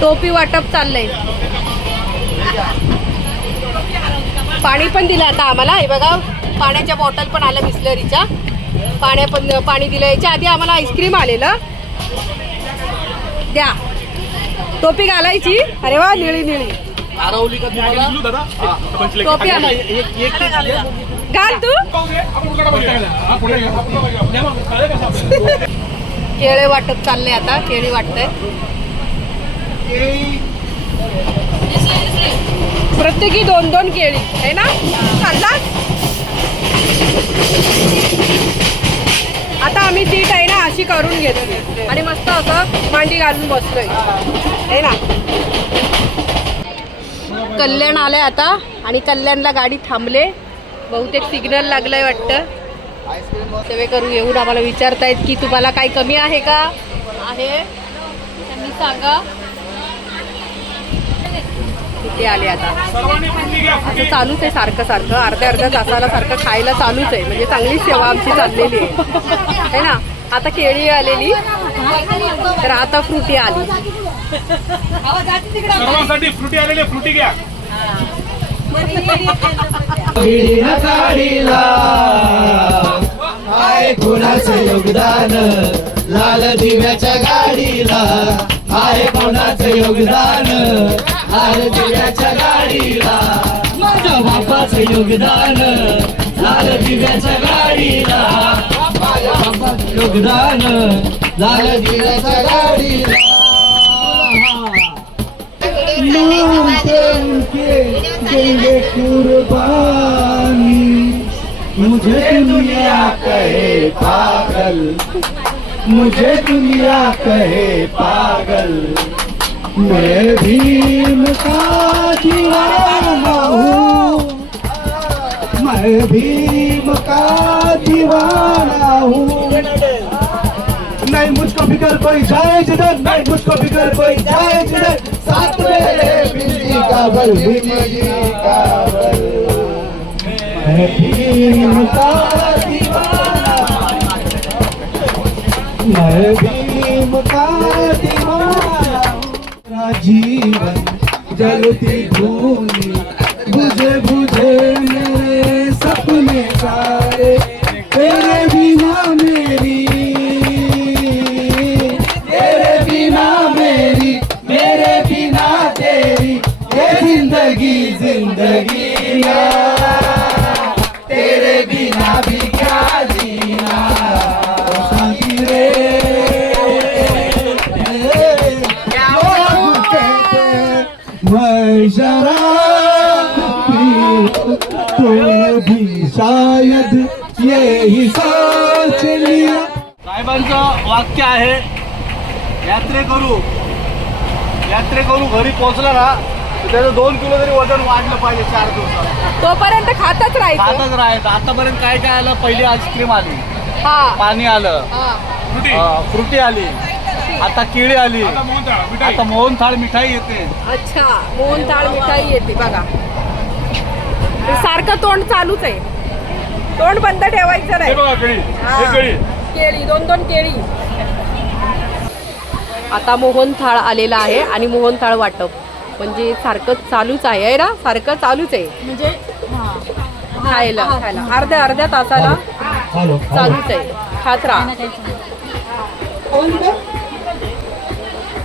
टोपी वाटप चाललंय. पाणी पण दिलं आता आम्हाला. हे बघा पाण्याच्या बॉटल पण आल्या बिस्लरीच्या. पाण्या पण पाणी दिलं. याच्या आधी आम्हाला आईस्क्रीम आलेलं. द्या. टोपी घालायची. अरे वा निळी निळी. हरवली का तुम्हाला. टोपी आला एक एक घाल तू. केळे वाटप चालले आता केळी वाटतंय. प्रत्येकी दोन दोन केळी आहे ना? चालला? आता आम्ही सीट आहे ना अशी करून घेतो. आणि मस्त असं मांडी घालून बसलोय. आहे ना? कल्याण आलंय आता आणि कल्याणला गाडी थांबले. बहुतेक सिग्नल लागलंय वाटतं. सेवे करू येऊन आम्हाला विचारतायत की तुम्हाला काही कमी आहे का? आहे. त्यांनी सांगा. इथे आले आता. असं चालूच आहे सारखं सारखं. अर्ध्या अर्ध्या तासाला सारखं खायला चालूच आहे. म्हणजे चांगली सेवा आमची चाललेली आहे. है ना? आता केळी आलेली. तर आता फ्रुटी आली. सर्वांसाठी फ्रुटी आलेले फ्रुटी घ्या. पिढीला कोणाचं योगदान लाल दिव्याच्या गाडीला आहे कोणाचं योगदान लाल दिव्याच्या गाडीला माझ्या बापाचं योगदान लाल दिव्याच्या गाडीला माझ्या बापाचं योगदान लाल दिव्याच्या गाडीला. देंगे कुर्बानी मुझे दुनिया कहे पागल। मुझे दुनिया कहे पागल। मैं भीम का दीवाना हूँ। मैं भीम का दीवाना हूँ। नहीं मुझको फिकर कोई जाए जिधर, नहीं मुझको फिकर कोई जाए जिधर। साथ मेरे बिजली का बल बिजली का बल मैं भीम का दीवाना मैं भीम का दीवाना जीवन जलती भूमि बुझे बुझे मेरे सपने सारे तेरे बिना मेरी जिंदगी तेरे बिना भी क्या जीना? शांति रे। मैं शराब भी शायद यही सोच लिया। साहेबांचं वाक्य आहे यात्रे करू यात्रे करू घरी पोहोचला ना त्याचं दोन किलो तरी वजन वाढलं पाहिजे चार दिवसात. तोपर्यंत खातच राहायचं. खातच राहायचं. आतापर्यंत काय काय आलं? पहिली आईस्क्रीम आली. हा. पाणी आलं. हा. फ्रुटी. अं, फ्रुटी आली. आता केळी आली. आता मोहन थाळ, मिठाई. आता मोहन थाळ मिठाई येते. अच्छा. मोहन थाळ मिठाई येते. बघा. हे सारखं तोंड चालूच आहे. तोंड बंद ठेवायचं हे नाही बघा केळी. हा. हे केळी. केळी. दोन दोन केळी. आता मोहन थाळ आलेला आहे आणि मोहन थाळ वाटप. म्हणजे सारखं चालूच आहे ना सारखं चालूच आहे. म्हणजे खायला खायला. अर्ध्या अर्ध्या तासाला चालूच आहे. खात राहा.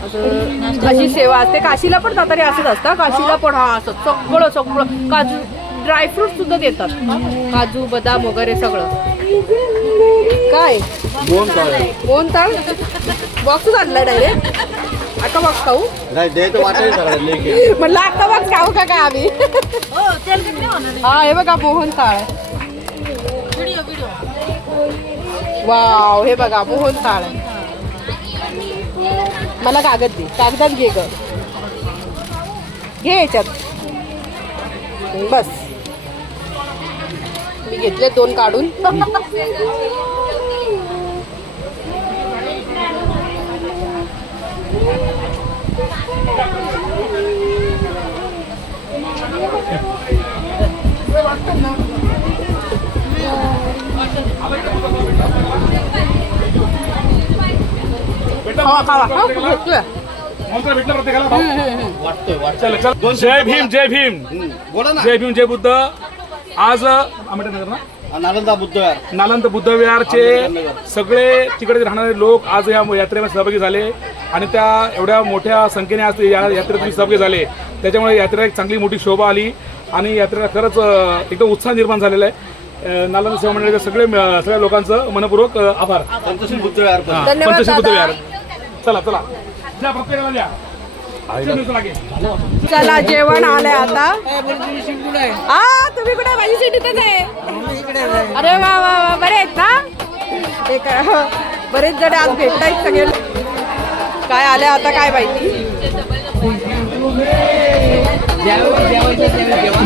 असं अशी सेवा असते. काशीला पण जाताना असंच असतं. काशीला पण हा असं सगळं सगळं. काजू ड्रायफ्रूट सुद्धा देतात. काजू बदाम वगैरे सगळं. काय? मोहन थाळ कोण ताळ? बॉक्स आणला डायरेक्ट आता बॉक्स खाऊ. नाही द्यायचं वाटेल सगळं लेके म्हणलं आता बॉक्स खाऊ का काय आम्ही. हो हा हे बघा मोहन व्हिडिओ वाव हे बघा मोहन थाळ मला कागद दे. कागदात घे ग. घे याच्यात. बस. मी घेतले दोन काढून खावा खावा हा घेतलं मंत्र भेटलं प्रत्येकाला भाऊ? वाटतोय वाटतोय चल चल जय भीम जय भीम. बोला ना. जय भीम जय बुद्ध. आज आंबेडकर ना? नालंदा बुद्ध यार नालंद बुद्धविहारचे सगळे तिकडे राहणारे लोक आज या यात्रेमध्ये सहभागी झाले. आणि त्या एवढ्या मोठ्या संख्येने आज या यात्रेत सहभागी झाले. त्याच्यामुळे यात्रेला एक चांगली मोठी शोभा आली. आणि यात्रेला खरंच एकदम उत्साह निर्माण झालेला आहे. नालंदा सेवा मंडळाच्या सगळे सगळ्या लोकांचं मनपूर्वक आभार. पंचशील. बुद्धविहार चला चला. द्या प्रत्येकाला द्या. चल, चला घे. चला जेवण आलंय आता. हा तुम्ही कुठे माझी सीट इथेच आहे. अरे वा वा वा बरे आहेत ना? एक बरेच जण आज भेटतायत सगळे. काय आले आता काय माहिती?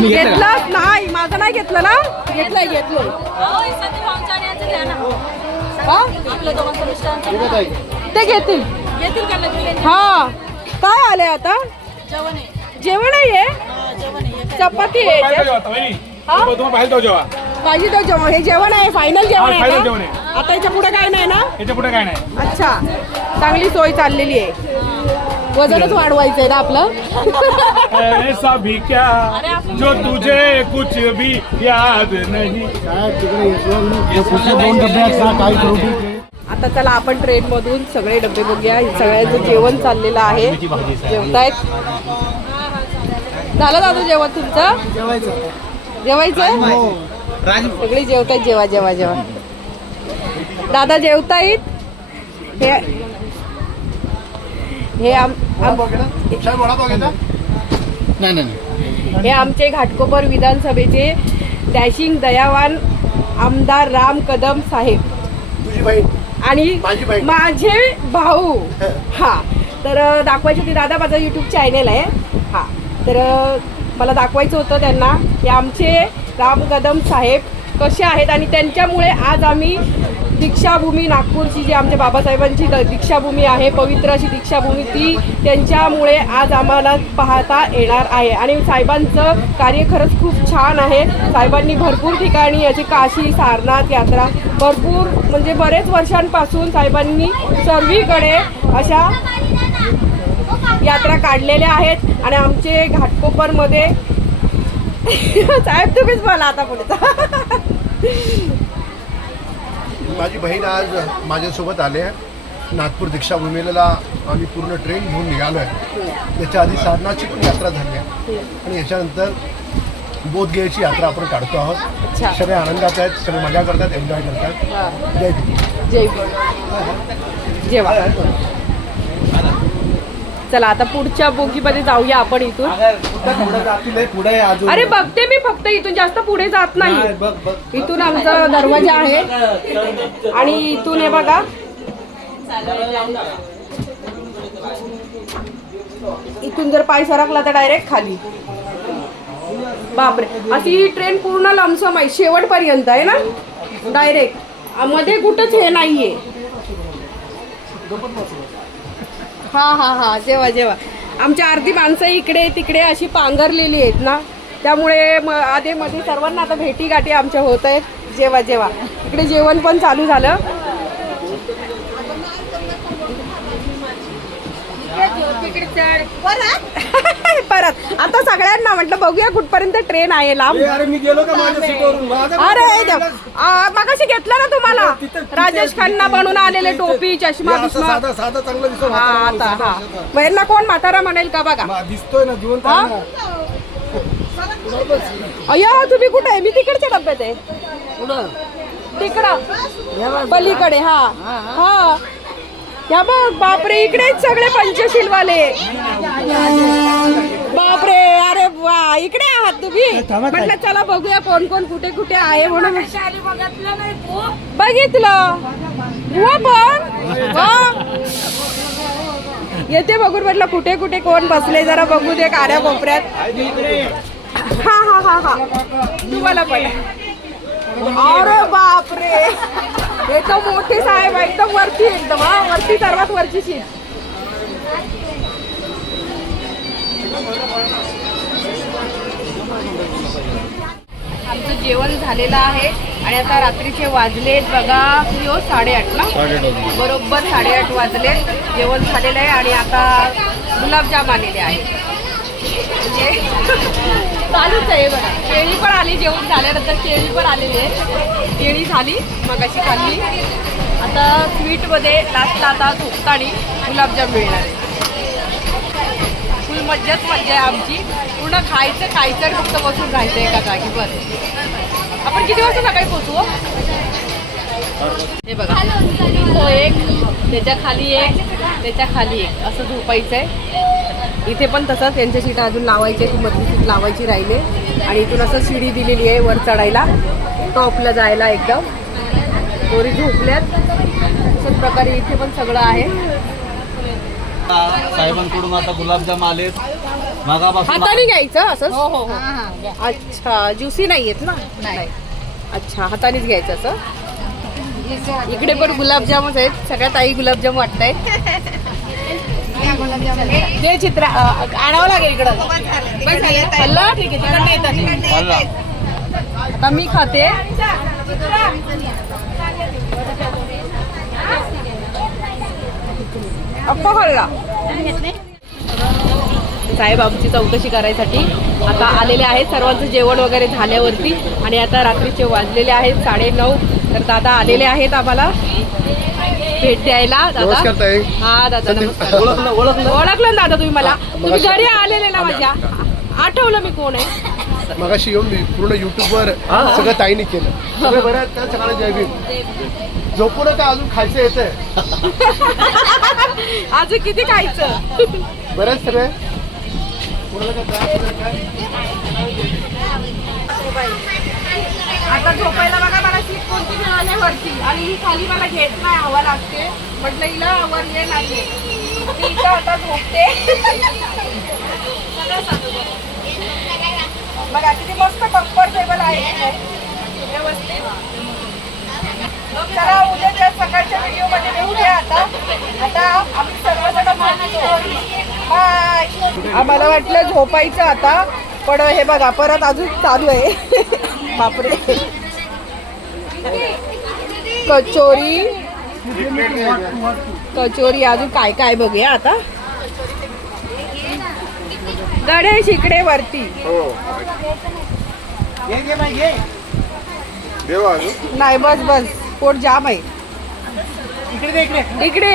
घेतलं नाही. माझं नाही घेतलं ना? घेतलंय घेतलं? ते घेतील. हा. काय आले आता? जेवण आहे. चपाती आहे. हा? पाहिजे तर जेवण हे जेवण आहे फायनल जेवण हा? आहे. आता याच्यापुढे काय नाही ना? याच्यापुढे काय नाही. अच्छा. चांगली सोय चाललेली आहे. वजनच वाढवायचंय ना आपलं. ऐसा भी क्या जो तुझे कुछ भी याद नहीं। आता चला आपण ट्रेन मधून सगळे डबे बघूया. सगळ्यांचं जेवण चाललेलं आहे. जेवतायत? झालं दादा जेवण तुमचं? जेवायचं? सगळी जेवतायत जेवा जेवा जेवा. दादा जेवतायत? हे हे आम नाही नाही नाही. हे आमचे घाटकोपर विधानसभेचे डॅशिंग दयावान आमदार राम कदम साहेब. आणि माझी भाऊ. हा. तर दाखवायची होती दादा माझा युट्यूब चॅनेल आहे. हा. तर मला दाखवायचं होतं त्यांना की आमचे राम कदम साहेब कसे आहेत आणि त्यांच्यामुळे आज आम्ही दीक्षाभूमी नागपूरची जी आमच्या बाबासाहेबांची दीक्षाभूमी आहे पवित्र अशी दीक्षाभूमी ती त्यांच्यामुळे आज आम्हाला पाहता येणार आहे. आणि साहेबांचं कार्य खरंच खूप छान आहे. साहेबांनी भरपूर ठिकाणी याची काशी सारनाथ यात्रा भरपूर म्हणजे बरेच वर्षांपासून साहेबांनी सर्वीकडे अशा यात्रा काढलेल्या आहेत. आणि आमचे घाटकोपरमध्ये साहेब तुम्हीच मला आता पुढे. माझी बहीण आज माझ्यासोबत आले आहे. नागपूर दीक्षाभूमीला आम्ही पूर्ण ट्रेन घेऊन निघालो आहे. त्याच्या आधी सारनाथची पण यात्रा झाली आहे. आणि याच्यानंतर बोधगयेची यात्रा आपण काढतो आहोत. सगळे आनंदात आहेत सगळे मजा करतात एन्जॉय करतात. जय जय. जेवा. चला आता पुढच्या बोगीमध्ये जाऊया आपण इथून. अरे बघते मी फक्त इथून जास्त पुढे जात नाही, इथून आमचा दरवाजा आहे. आणि इथून हे बघा. इथून जर पाय सरकला तर डायरेक्ट खाली. बापरे. अशी ही ट्रेन पूर्ण लमसम आहे. शेवटपर्यंत आहे ना? डायरेक्टमध्ये कुठंच हे नाहीये. हा हा हा जेव्हा जेव्हा आमच्या अर्धी माणसं इकडे तिकडे अशी पांघरलेली आहेत ना त्यामुळे म आधी मध्ये सर्वांना आता भेटी गाठी आमच्या होत आहेत. जेव्हा जेव्हा इकडे जेवण पण चालू झालं. परत? आता सगळ्यांना म्हटलं बघूया कुठपर्यंत ट्रेन आहे लांब. अरे मी गेलो का माझ्या सीटवरून? माझं अरे देव. आ, मगाशी घेतलं ना तुम्हाला? राजेश खन्ना बनून आलेले टोपी चष्मा असं बिष्मा साधा साधा चांगलं दिसतो हा आता हा. यांना कोण म्हातारा म्हणेल का बघा? मा- दिसतोय ना जिवंत हा? आहे ना. अय्या तुम्ही कुठे आहे? मी तिकडच्या डब्यात आहे. तिकडं. पलीकडे हा. हा. या बघ बापरे इकडेच सगळे पंचशीलवाले. बापरे अरे वा इकडे आहात तुम्ही. म्हटलं चला बघूया कोण कोण कुठे कुठे आहे म्हणून. बघितलं बुवा पण. वा. येते बघून म्हटलं कुठे कुठे कोण बसले जरा बघू दे काड्या कोपऱ्यात. हा हा हा हा. तुम्हाला पण. अरे बापरे. तर मोठे साहेब आहे, एकदम वरती एकदम हा वरती सर्वात वरची सीट आमचं जेवण झालेलं आहे आणि आता रात्रीचे वाजलेत बघा किती हो? साडेआठ ना? बरोबर साडेआठ वाजले जेवण झालेलं आहे आणि आता गुलाबजाम आलेले आहेत. म्हणजे चालूच आहे बघा. केळी पण आली जेवण झाल्यानंतर केळी पण आलेली आहे. केळी झाली मगाशी खाल्ली. आता स्वीटमध्ये लास्टला आता झोपतानी गुलाबजाम मिळणार आहे. फुल मज्जाच मज्जा आहे आमची. पूर्ण खायचं खायचं फक्त बसून राहायचं एका जागी बस. आपण किती वाजता सकाळी पोचू हो? हे? बघा. तो एक त्याच्याखाली एक त्याच्याखाली एक असं झोपायचं आहे इथे पण तसंच त्यांच्या सीट अजून लावायची ती मधली सीट लावायची राहिले. आणि इथून असं शिडी दिलेली आहे वर चढायला टॉपला जायला एकदम. पोरी झोपल्यात. अशाच प्रकारे इथे पण सगळं आहे. साहेबांकडून आता गुलाबजाम आलेत. मागापासून हाताने घ्यायचं असं हो. हो हो. अच्छा ज्युसी नाही आहेत ना? नाही. अच्छा हातानेच घ्यायचं असं? इकडे पण गुलाबजामच आहेत. सगळ्यात आई गुलाबजाम वाटतंय. ते चित्र आणावं लागेल इकडं. खाल्लं? ठीक आहे तिकडनं येतात. आता मी खाते. अप्पा खाल्ला. साहेब आमची चौकशी करायसाठी आता आलेले आहेत. सर्वांचं जेवण वगैरे झाल्यावरती आणि आता रात्रीचे वाजलेले आहेत साडेनऊ. तर दादा आलेले आहेत आम्हाला. भेट द्यायला दादा. नमस्कार ताई. हा दादा नमस्कार. ओळखलं ना दादा तुम्ही मला? तुम्ही मगाशी- घरी आलेले ना माझ्या? आठवलं मी कोण आहे? मगाशी येऊन मी पूर्ण युट्यूबवर सगळं ताईने केलं. सगळे बरं आहेत का? सगळ्यांना जय भीम. झोपू नका अजून खायचं येतंय आज किती खायचं? बरं आहेत सगळे? कोणाला काय त्रास वगैरे काय? आता झोपायला बघा कोणती मिळाली वरती? आणि ही खाली मला घेत नाही हवा लागते. म्हटलं हिला वर ये नाहीये मी इथं आता झोपते. सगळं सांगू बघा किती मस्त कम्फर्टेबल आहे व्यवस्थित. चला उद्याच्या सकाळच्या व्हिडिओमध्ये भेटूया आता. आता आम्ही सर्वजण बाय आम्हाला वाटलं झोपायचं आता पण हे बघा परत अजून चालू आहे. बापरे. कचोरी. कचोरी अजून काय काय बघूया आता. गणेश इकडे वरती. अजून. नाही बस बस. पोट जाम आहे. इकडे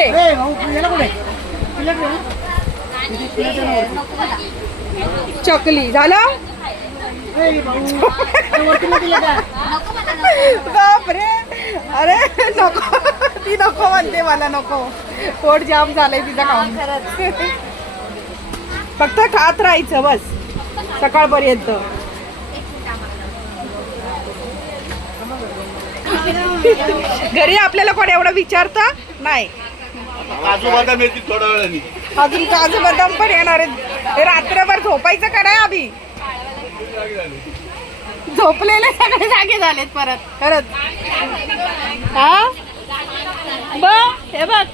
चकली. झालं? बापरे. अरे नको. ती नको म्हणते मला नको. पोट जाम झालंय तिचं खाऊन फक्त खात राहायचं बस. सकाळपर्यंत घरी आपल्याला कोण एवढं विचारतं? नाही. काजू बदाम येतील थोड्या वेळाने. अजून काजू बदाम पण येणार आहेत. रात्रभर झोपायचं का नाही आम्ही? झोपलेले सगळे जागे झालेत परत खरंच. हा? बघ हे बघ.